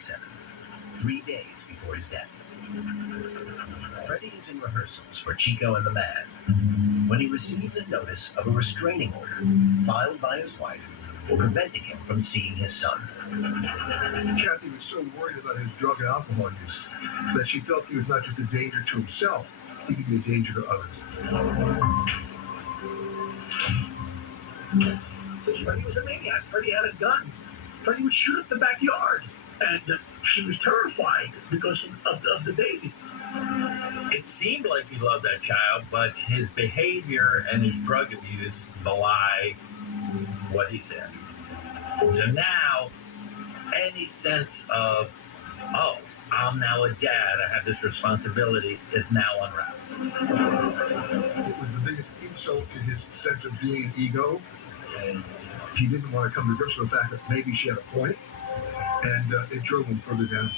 1927, 3 days before his death. Freddie is in rehearsals for Chico and the Man when he receives a notice of a restraining order filed by his wife preventing him from seeing his son. Kathy was so worried about his drug and alcohol use that she felt he was not just a danger to himself, he could be a danger to others. Freddie was a maniac. Freddie had a gun. Freddie would shoot up the backyard. And she was terrified because of the baby. It seemed like he loved that child, but his behavior and his drug abuse belie what he said. So now, any sense of, oh, I'm now a dad, I have this responsibility, is now unraveled. It was the biggest insult to his sense of being an ego, and he didn't want to come to grips with the fact that maybe she had a point, and it drove him further down.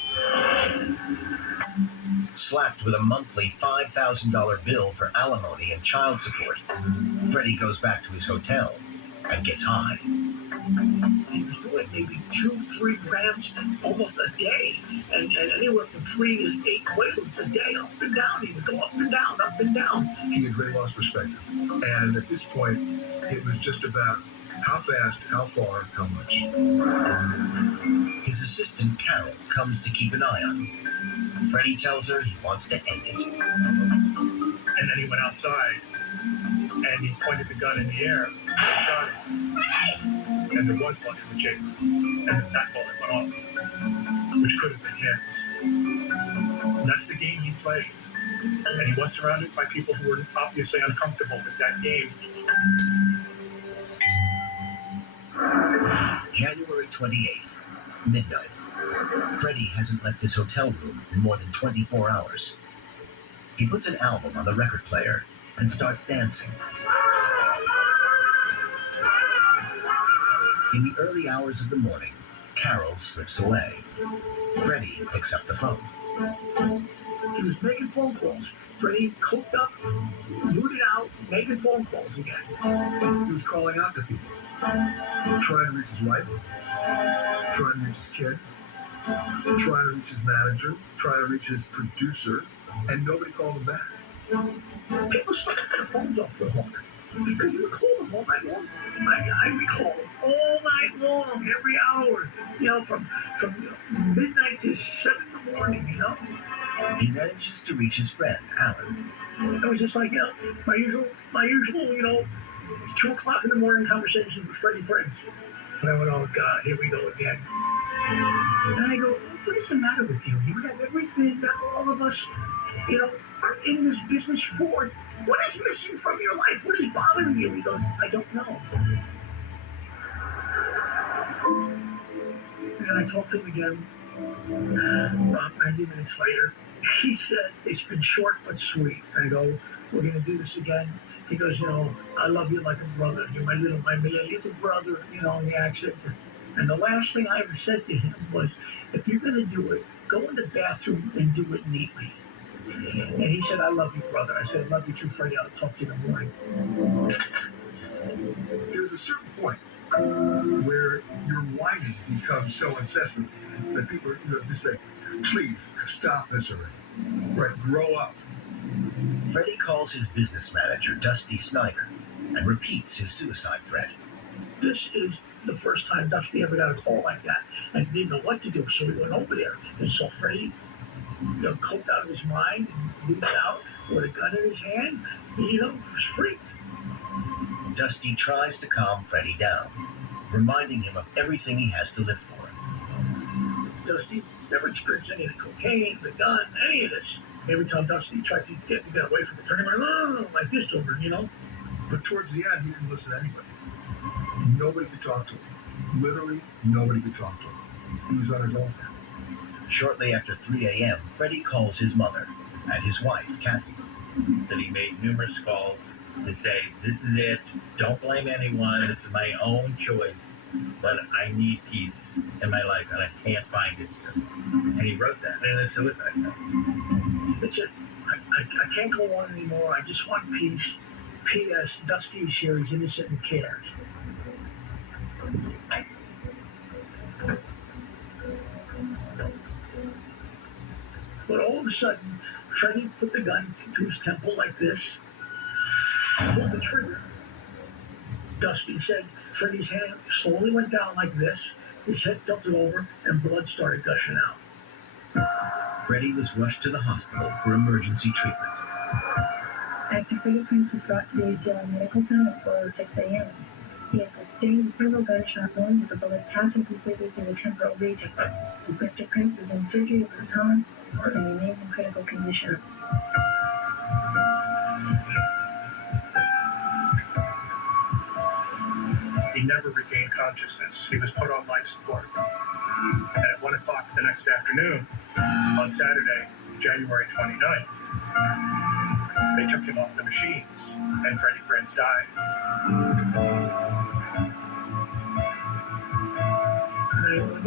Slapped with a monthly $5,000 bill for alimony and child support, Freddie goes back to his hotel and gets high. He was doing maybe 2-3 grams almost a day, and anywhere from 3 to 8 quaaludes a day, up and down. He would go up and down, up and down. He had really lost perspective, and at this point, it was just about how fast, how far, how much. His assistant, Carol, comes to keep an eye on him. Freddie tells her he wants to end it. And then he went outside, and he pointed the gun in the air and shot him. And there was one in the chamber, and that bullet went off, which could have been his. And that's the game he played. And he was surrounded by people who were obviously uncomfortable with that game. January 28th, midnight. Freddie hasn't left his hotel room in more than 24 hours. He puts an album on the record player and starts dancing. In the early hours of the morning, Carol slips away. Freddie picks up the phone. He was making phone calls. Freddie cooked up, looted out, making phone calls again. He was calling out to people, trying to reach his wife, trying to reach his kid, trying to reach his manager, trying to reach his producer, and nobody called him back. People stuck their phones off the hook. Because you would call them all night long. I would call them all night long, every hour, from midnight to 7 in the morning, He manages to reach his friend, Alan. It was just like, my usual, 2 o'clock in the morning conversation with Freddie Prinze. And I went, oh God, here we go again. And I go, what is the matter with you? You have everything that all of us, are in this business for. What is missing from your life? What is bothering you? He goes, I don't know. And then I talked to him again. About 90 minutes later, he said, it's been short but sweet. I go, we're going to do this again. He goes, I love you like a brother. You're my little brother, in the accent. And the last thing I ever said to him was, if you're going to do it, go in the bathroom and do it neatly. And he said, I love you, brother. I said, I love you too, Freddie. I'll talk to you in the morning. There's a certain point where your whining becomes so incessant that people just say, please, stop this already. Right, grow up. Freddie calls his business manager, Dusty Snyder, and repeats his suicide threat. This is the first time Dusty ever got a call like that and didn't know what to do, so he went over there and saw Freddie, coked out of his mind, and moved out with a gun in his hand. He, was freaked. Dusty tries to calm Freddie down, reminding him of everything he has to live for. Dusty never experienced any of the cocaine, the gun, any of this. Every time Dusty tried to get away from it, turning around like this to her, But towards the end, he didn't listen to anybody. Nobody could talk to him. Literally, nobody could talk to him. He was on his own. Shortly after 3 a.m., Freddie calls his mother and his wife, Kathy. That he made numerous calls to say, this is it, don't blame anyone, this is my own choice, but I need peace in my life and I can't find it here. And he wrote that in a suicide note. It said, I can't go on anymore, I just want peace. P.S. Dusty's here, he's innocent and cares. But all of a sudden, Freddie put the gun to his temple like this, pulled the trigger. Dusty said Freddie's hand slowly went down like this, his head tilted over, and blood started gushing out. Freddie was rushed to the hospital for emergency treatment. Actor Freddie Prinze was brought to the UCLA Medical Center at 4:06 a.m. He has sustained several gunshot wounds with a bullet passing completely through the temporal region. Mr. Prinze is in surgery at this time and remains in critical condition. He never regained consciousness. He was put on life support. And at 1 o'clock the next afternoon, on Saturday, January 29th, they took him off the machines, and Freddie Prinze died. And they were